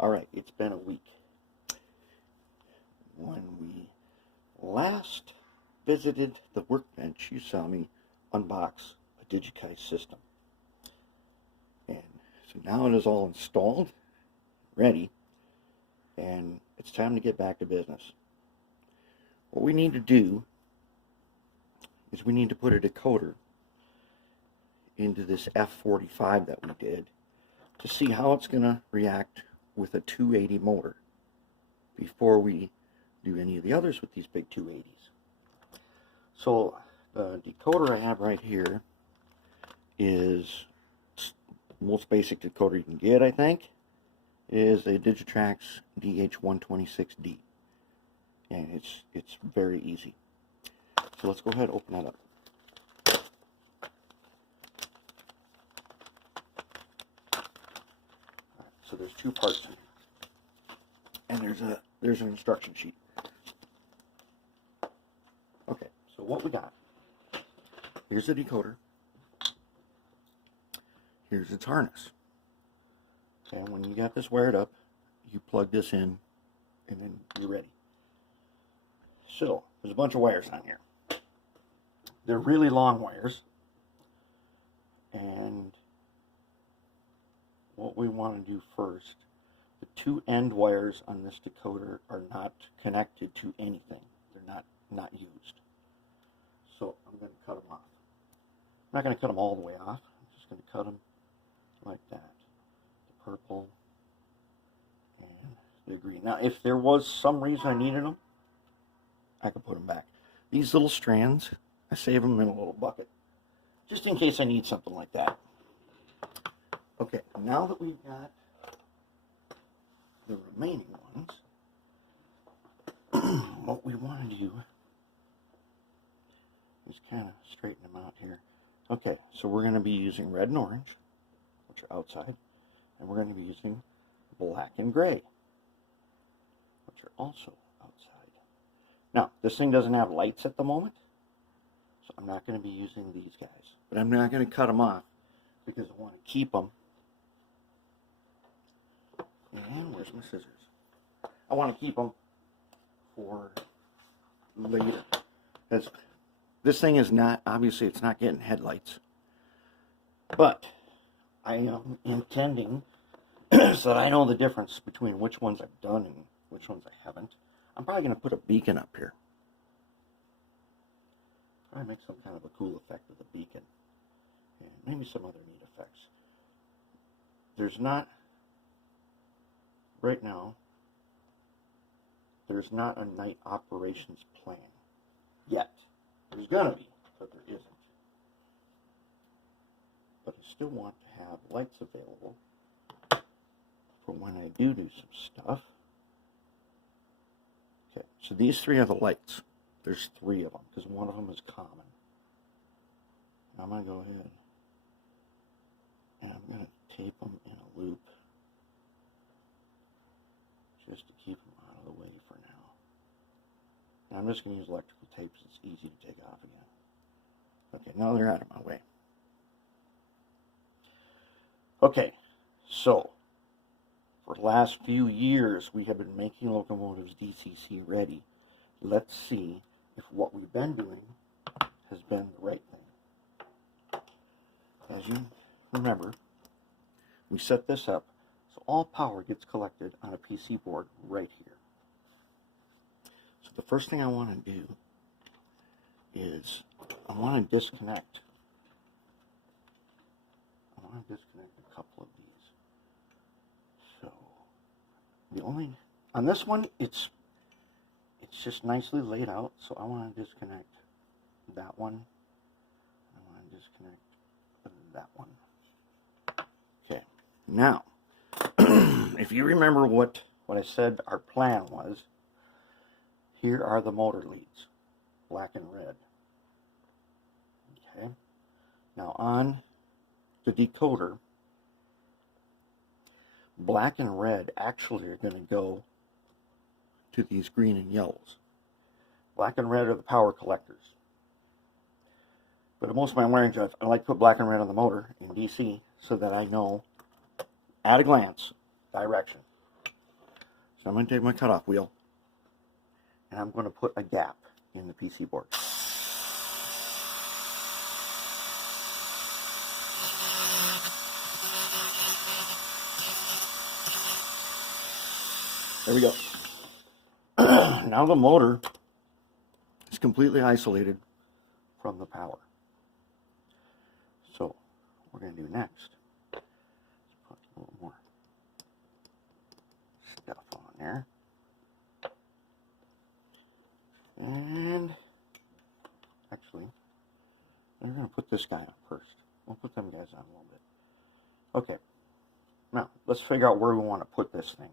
Alright, it's been a week. When we last visited the workbench, you saw me unbox a Digitrax system. And so now it is all installed, ready, and it's time to get back to business. What we need to do is we need to put a decoder into this F45 that we did to see how it's going to react with a 280 motor before we do any of the others with these big 280s. So the decoder I have right here is the most basic decoder you can get, I think. It is a Digitrax DH126D, and it's very easy. So let's go ahead and open that up. So there's two parts in here, and there's an instruction sheet. Okay, so what we got, here's the decoder, here's its harness, and when you got this wired up, you plug this in, and then you're ready. So there's a bunch of wires on here. They're really long wires, and what we want to do first, the two end wires on this decoder are not connected to anything. They're not used. So I'm going to cut them off. I'm not going to cut them all the way off. I'm just going to cut them like that. The purple and the green. Now, if there was some reason I needed them, I could put them back. These little strands, I save them in a little bucket, just in case I need something like that. Okay, now that we've got the remaining ones, what we want to do is kind of straighten them out here. Okay, so we're going to be using red and orange, which are outside, and we're going to be using black and gray, which are also outside. Now, this thing doesn't have lights at the moment, so I'm not going to be using these guys, but I'm not going to cut them off because I want to keep them. And where's my scissors? I want to keep them for later. Because this thing is not, obviously it's not getting headlights. But I am intending, so that I know the difference between which ones I've done and which ones I haven't. I'm probably going to put a beacon up here. Probably make some kind of a cool effect with a beacon. And maybe some other neat effects. There's not... Right now, there's not a night operations plan yet. There's gonna be, but there isn't. But I still want to have lights available for when I do some stuff. Okay, so these three are the lights. There's three of them, because one of them is common. I'm gonna go ahead and I'm gonna tape them in a loop, just to keep them out of the way for now. And I'm just going to use electrical tape so it's easy to take off again. Okay, now they're out of my way. Okay, so for the last few years we have been making locomotives DCC ready. Let's see if what we've been doing has been the right thing. As you remember, we set this up so all power gets collected on a PC board right here. So the first thing I want to do is I want to disconnect. I want to disconnect a couple of these. So the only on this one it's just nicely laid out. So I want to disconnect that one. I want to disconnect that one. Okay, now. If you remember what I said our plan was, here are the motor leads, black and red. Okay. Now on the decoder, black and red actually are going to go to these green and yellows. Black and red are the power collectors. But in most of my wiring jobs, I like to put black and red on the motor in DC so that I know at a glance direction. So I'm going to take my cutoff wheel and I'm going to put a gap in the PC board. There we go. Now the motor is completely isolated from the power. So what we're going to do next, let's put a little more stuff on there. And actually, we're going to put this guy on first. We'll put them guys on a little bit. Okay. Now, let's figure out where we want to put this thing.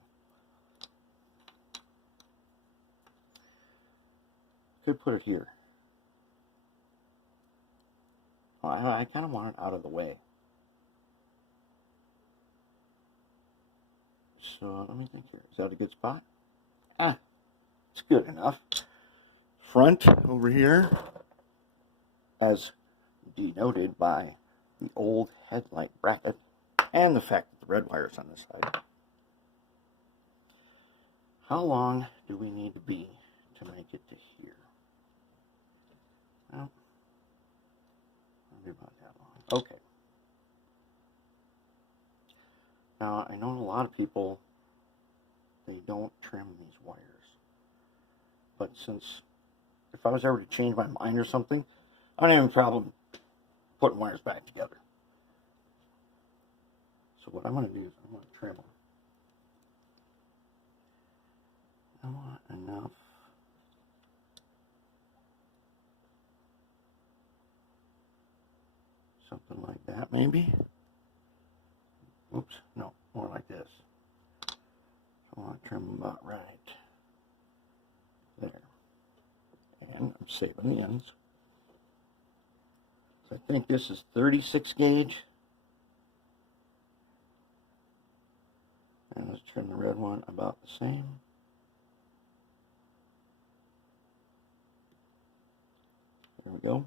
Could put it here. Oh, I kind of want it out of the way. So let me think here. Is that a good spot? Ah, it's good enough. Front over here, as denoted by the old headlight bracket and the fact that the red wire's on this side. How long do we need to be to make it to here? Well, maybe about that long. Okay. Now, I know a lot of people, they don't trim these wires. But since, if I was ever to change my mind or something, I don't have any problem putting wires back together. So what I'm going to do is I'm going to trim them. I want enough. Something like that, maybe. Oops, no, more like this. I want to trim them about right there. And I'm saving the ends. So I think this is 36 gauge. And let's trim the red one about the same. There we go.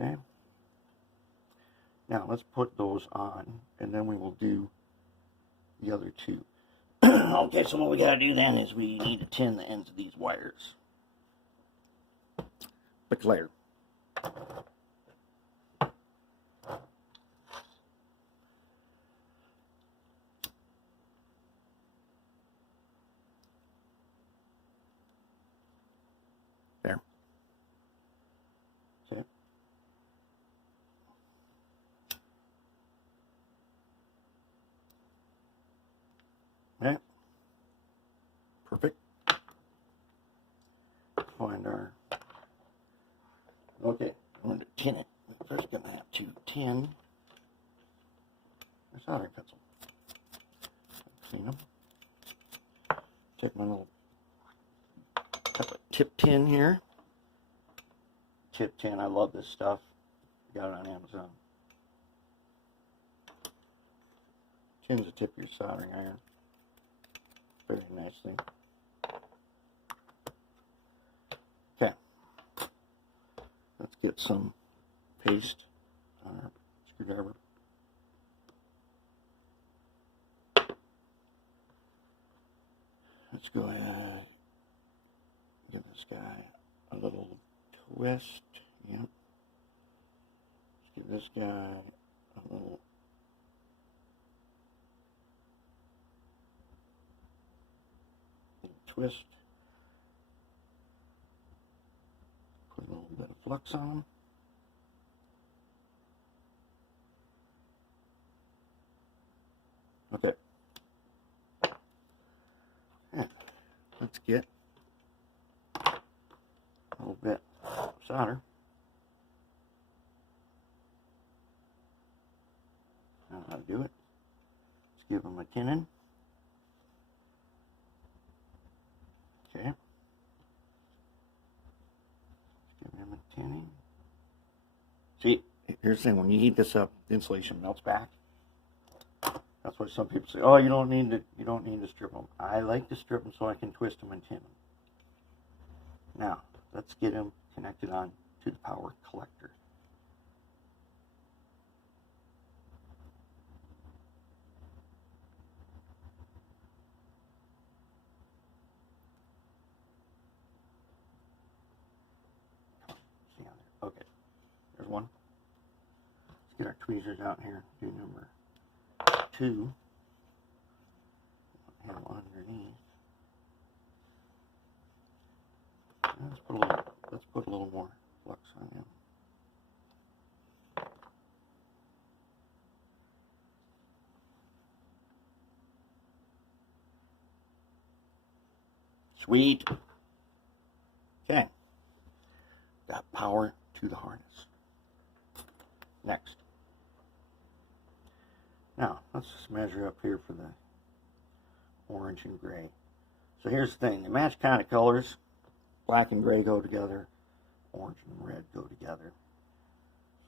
Okay. Now let's put those on, and then we will do the other two. Okay, so what we got to do then is we need to tin the ends of these wires. But later. There. Okay. Yeah. Perfect. Find our. Okay, I'm going to tin it. We're first going to have to tin the soldering pencil. Clean them. Take my little tip tin here. Tip tin, I love this stuff. Got it on Amazon. Tins the tip of your soldering iron. Very nicely. Okay. Let's get some paste on our screwdriver. Let's go ahead, give this guy a little twist. Yep. Let's give this guy a little twist. Put a little bit of flux on them. Okay. And let's get a little bit of solder. I know how to do it. Let's give them a tinning. Okay. Let's give them a tinning. See, here's the thing, when you heat this up, the insulation melts back. That's why some people say, "Oh, you don't need to strip them." I like to strip them so I can twist them and tin them. Now, let's get them connected on to the power collector. get our tweezers out here. Do number 2. Handle underneath. Let's put a little more flux on him. Sweet. Okay. Got power to the harness. Next. Now, let's just measure up here for the orange and gray. So here's the thing. They match kind of colors. Black and gray go together. Orange and red go together.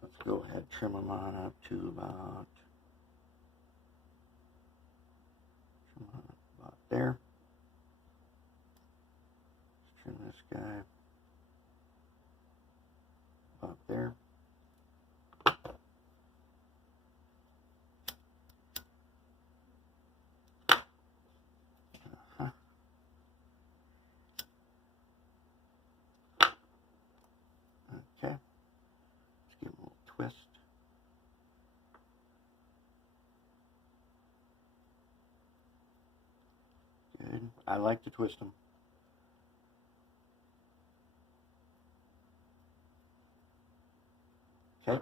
So let's go ahead and trim them on up to about there. Let's trim this guy about there. Okay, let's give him a little twist. Good. I like to twist them. Okay.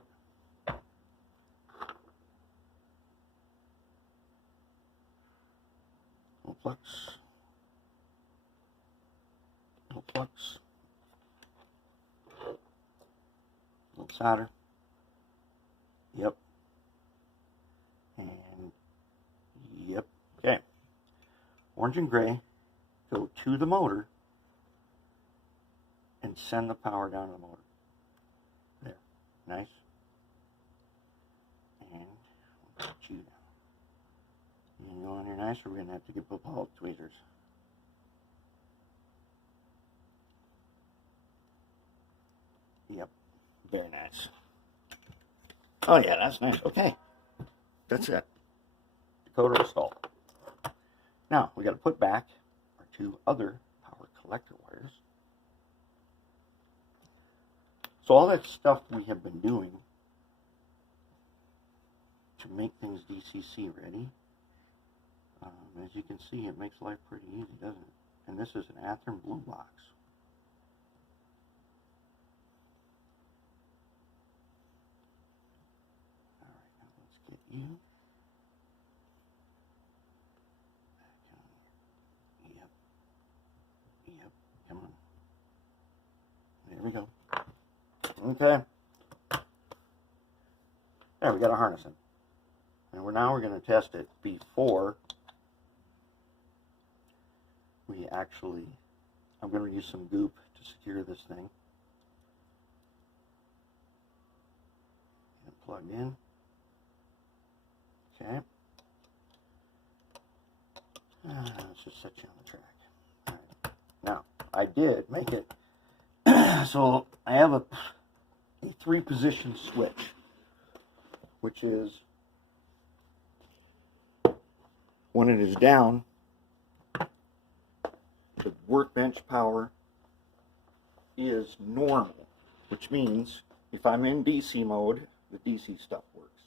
Little flux. Little flux. Little solder. Yep. And yep. Okay. Orange and gray go to the motor and send the power down to the motor. There. Nice. And we'll put you down. You go on here nice, or we're going to have to get all the tweezers. Yep. Very nice. Oh yeah, that's nice. Okay. That's it. Decoder installed. Now, we got to put back our 2 other power collector wires. So all that stuff we have been doing to make things DCC ready, as you can see, it makes life pretty easy, doesn't it? And this is an Athearn Blue Box. All right, now let's get you. Yep, come on. There we go. Okay. There, we got a harness in. And we're going to test it before we actually, I'm going to use some goop to secure this thing. And plug in. Okay. Let's just set you on the track. All right. Now, I did make it so I have a 3-position switch, which is when it is down, the workbench power is normal, which means if I'm in DC mode, the DC stuff works.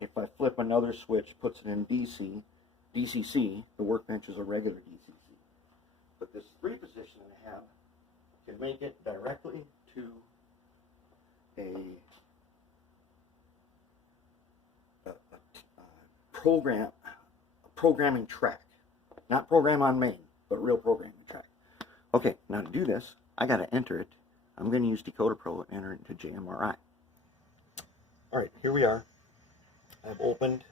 If I flip another switch, puts it in DCC, the workbench is a regular DCC. But this 3-position I have can make it directly to a programming track. Not program on main, but real programming track. Okay, now to do this, I got to enter it. I'm going to use Decoder Pro and enter it into JMRI. Alright, here we are. I've opened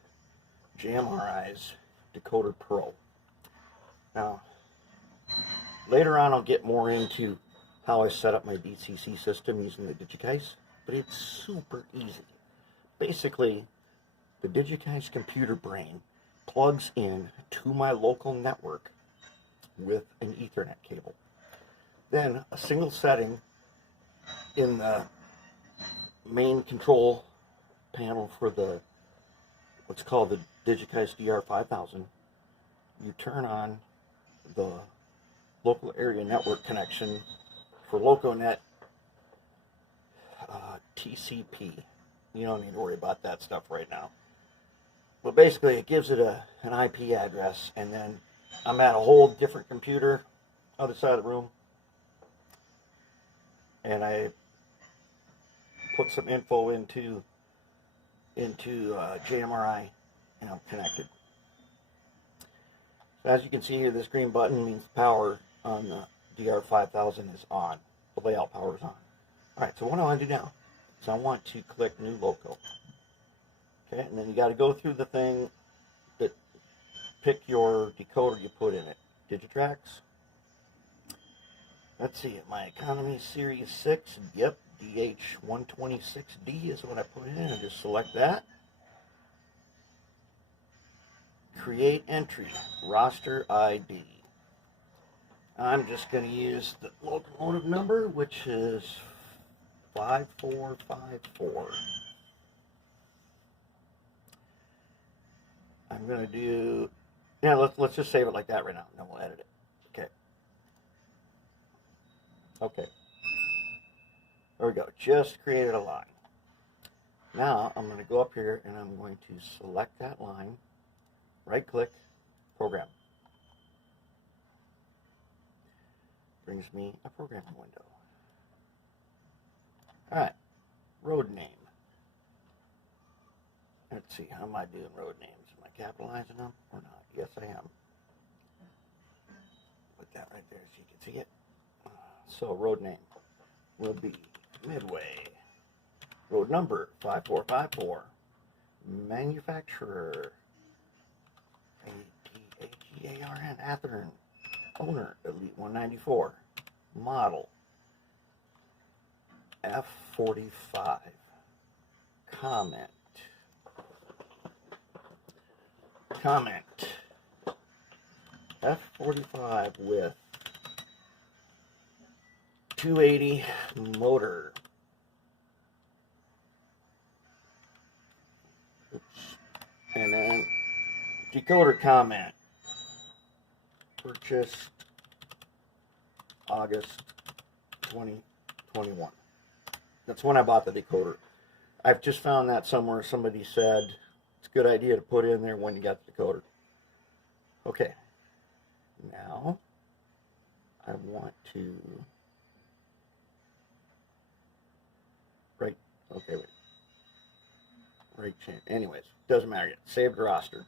JMRI's Decoder Pro. Now, later on I'll get more into how I set up my DCC system using the Digitrax, but it's super easy. Basically, the Digitrax computer brain plugs in to my local network with an Ethernet cable. Then a single setting in the main control panel for the what's called the Digitrax DR5000, you turn on the local area network connection for LocoNet TCP. you don't need to worry about that stuff right now. But basically, it gives it an IP address, and then I'm at a whole different computer, other side of the room, and I put some info into JMRI, and I'm connected. So as you can see here, this green button means power on the DR5000 is on. The layout power is on. All right, so what I want to do now is I want to click New Loco. Okay, and then you got to go through the thing that pick your decoder you put in it. Digitrax. Let's see, my Economy Series 6, yep, DH126D is what I put in. I just select that. Create entry, roster ID. I'm just going to use the locomotive number, which is 5454. I'm going to do, yeah, let's just save it like that right now, and then we'll edit it. Okay. Okay. There we go. Just created a line. Now I'm going to go up here and I'm going to select that line, right click, program. Brings me a programming window. Alright, road name. Let's see, how am I doing road names? Am I capitalizing them or not? Yes, I am. Put that right there so you can see it. So road name will be Midway. Road number 5454. Manufacturer Athearn. Athearn. Owner Elite 194. Model F45. Comment F45 with 280 motor. Oops. And then decoder comment. Purchased August 2021. That's when I bought the decoder. I've just found that somewhere. Somebody said it's a good idea to put in there when you got the decoder. Okay. Now I want to right change. Anyways, doesn't matter yet. Saved roster.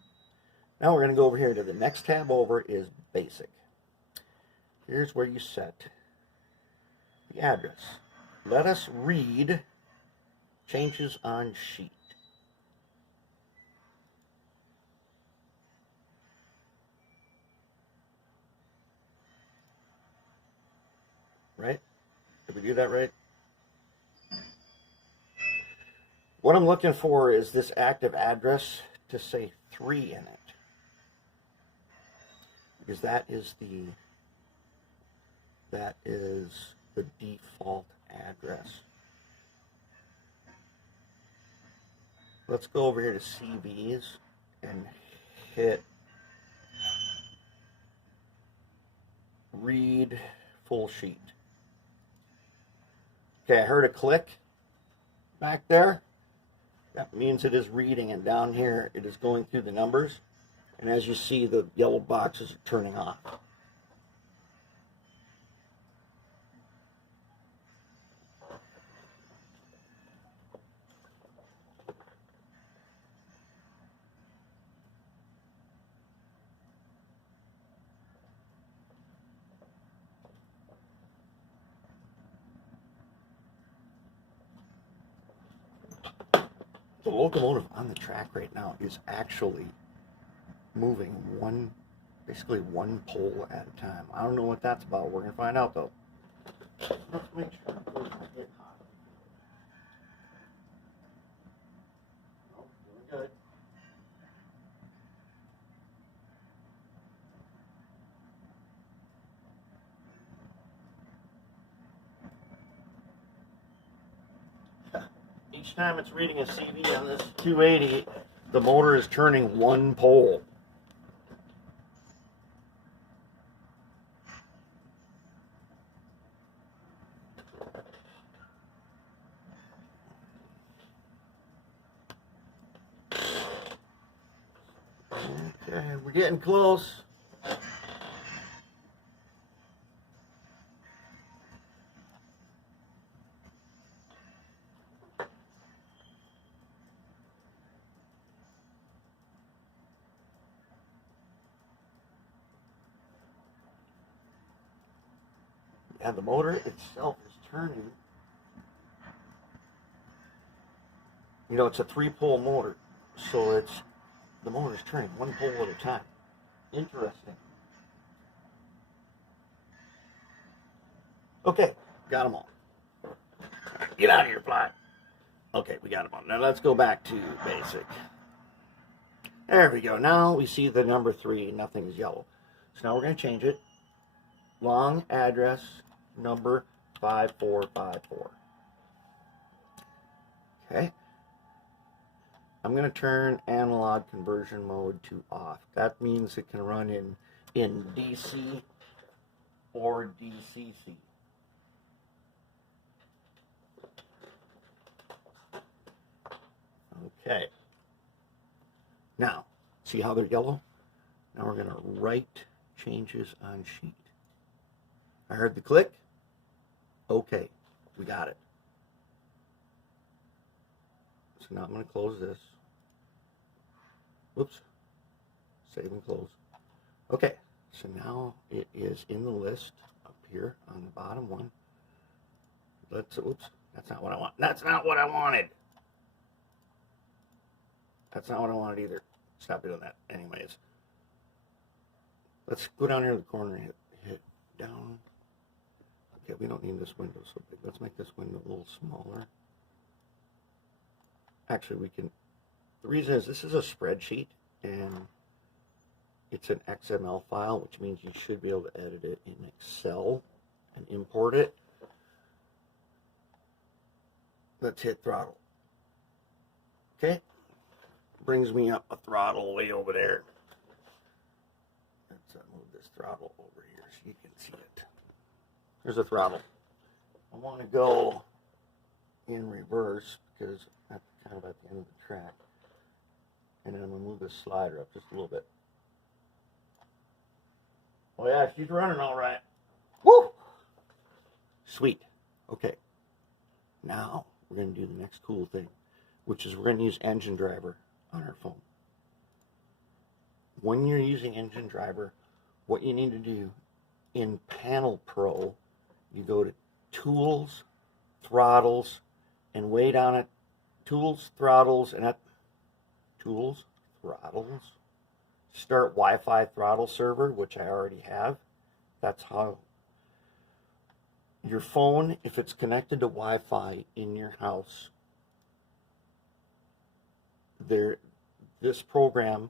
Now we're going to go over here to the next tab over is basic. Here's where you set the address. Let us read changes on sheet. Right? Did we do that right? What I'm looking for is this active address to say 3 in it. Because that is the default address. Let's go over here to CVs and hit read full sheet. Okay, I heard a click back there. That means it is reading, and down here it is going through the numbers. And as you see, the yellow boxes are turning off. The locomotive on the track right now is actually moving basically one pole at a time. I don't know what that's about. We're going to find out though. Let's make sure it doesn't get hot. Oh, doing good. Each time it's reading a CV on this 280, the motor is turning one pole. getting close. And the motor itself is turning. You know, it's a 3-pole motor, so the motor's turning 1 pole at a time. Interesting. Okay, got them all. Get out of here, fly. Okay, we got them all. Now let's go back to basic. There we go. Now we see the number 3, nothing's yellow. So now we're going to change it. Long address number 5454. Okay. I'm going to turn analog conversion mode to off. That means it can run in DC or DCC. Okay. Now, see how they're yellow? Now we're going to write changes on sheet. I heard the click. Okay, we got it. So now I'm going to close this. Whoops. Save and close. Okay, so now it is in the list up here on the bottom one. Oops, that's not what I want. That's not what I wanted. That's not what I wanted either. Stop doing that. Anyways, let's go down here to the corner and hit down. Okay, we don't need this window so big. Let's make this window a little smaller. Actually, we can. The reason is this is a spreadsheet and it's an XML file, which means you should be able to edit it in Excel and import it. Let's hit throttle. Okay. Brings me up a throttle way over there. Let's move this throttle over here so you can see it. There's a throttle. I want to go in reverse because I'm kind of at the end of the track. And then I'm going to move this slider up just a little bit. Oh yeah, she's running all right. Woo! Sweet. Okay. Now we're going to do the next cool thing, which is we're going to use Engine Driver on our phone. When you're using Engine Driver, what you need to do in Panel Pro, you go to Tools, Throttles, and way down at Tools, Throttles, and at Tools, Throttles, start Wi-Fi throttle server, which I already have. That's how your phone, if it's connected to Wi-Fi in your house, this program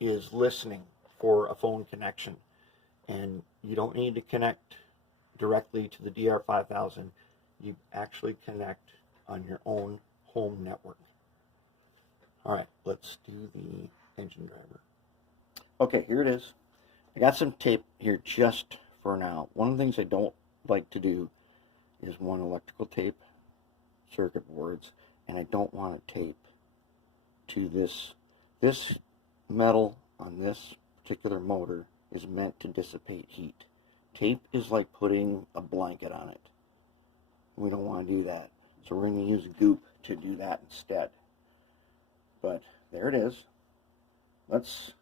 is listening for a phone connection, and you don't need to connect directly to the DR5000. You actually connect on your own home network. All right, let's do the Engine Driver. Okay, here it is. I got some tape here just for now. One of the things I don't like to do is one electrical tape circuit boards, and I don't want to tape to this metal on this particular motor is meant to dissipate heat. Tape is like putting a blanket on it. We don't want to do that. So we're going to use goop to do that instead. But there it is. This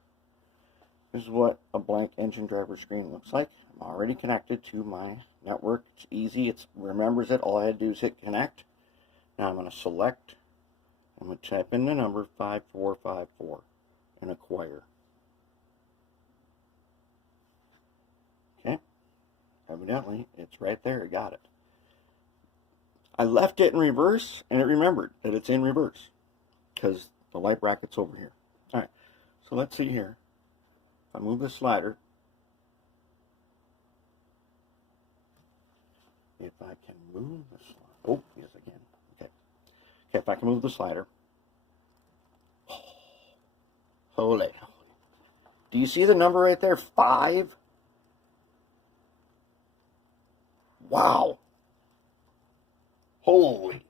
is what a blank Engine Driver screen looks like. I'm already connected to my network. It's easy. It remembers it. All I had to do is hit connect. Now I'm going to select. I'm going to type in the number 5454 and acquire. Okay. Evidently, it's right there. I got it. I left it in reverse, and it remembered that it's in reverse because the light bracket's over here. All right. So let's see here. If I move the slider, if I can move the slider. Oh, yes, I can. Okay. Okay, if I can move the slider. Oh, holy. Do you see the number right there? 5? Wow. Holy.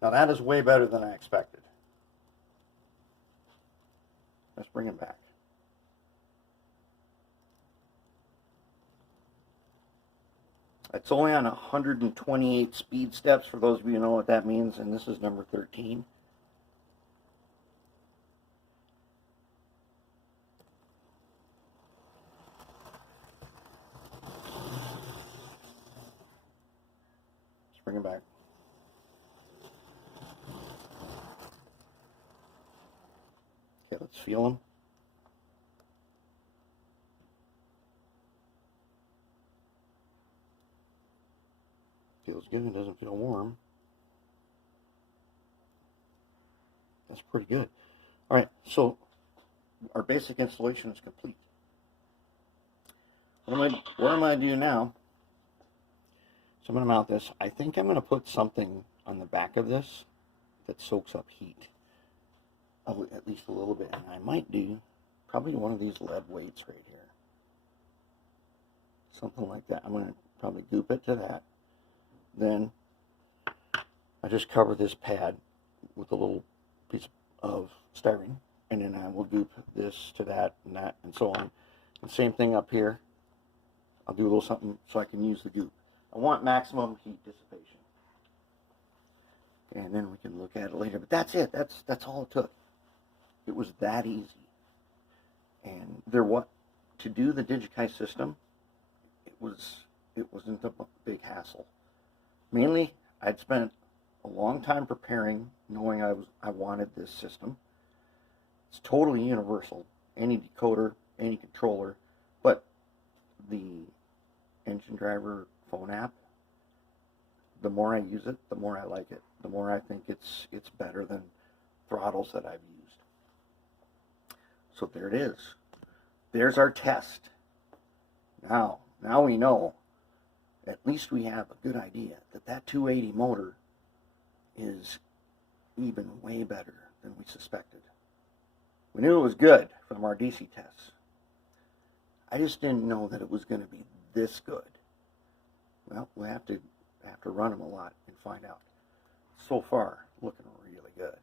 Now that is way better than I expected. Let's bring it back. It's only on 128 speed steps, for those of you who know what that means, and this is number 13. Let's bring it back. Okay, let's feel them. Feels good. It doesn't feel warm. That's pretty good. All right, so our basic installation is complete. What am I going to do now? So I'm going to mount this. I think I'm going to put something on the back of this that soaks up heat, at least a little bit. And I might do probably one of these lead weights right here. Something like that. I'm going to probably goop it to that. Then I just cover this pad with a little piece of styrene, and then I will goop this to that, and so on. And same thing up here. I'll do a little something so I can use the goop. I want maximum heat dissipation. And then we can look at it later. But that's it. That's all it took. It was that easy. And to do the Digikai system, it wasn't a big hassle. Mainly, I'd spent a long time preparing, knowing I wanted this system. It's totally universal. Any decoder, any controller, but the engine driver phone app, the more I use it, the more I like it. The more I think it's better than throttles that I've used. So there it is. There's our test. Now we know. At least we have a good idea that 280 motor is even way better than we suspected. We knew it was good from our DC tests. I just didn't know that it was going to be this good. Well, we'll have to run them a lot and find out. So far, looking really good.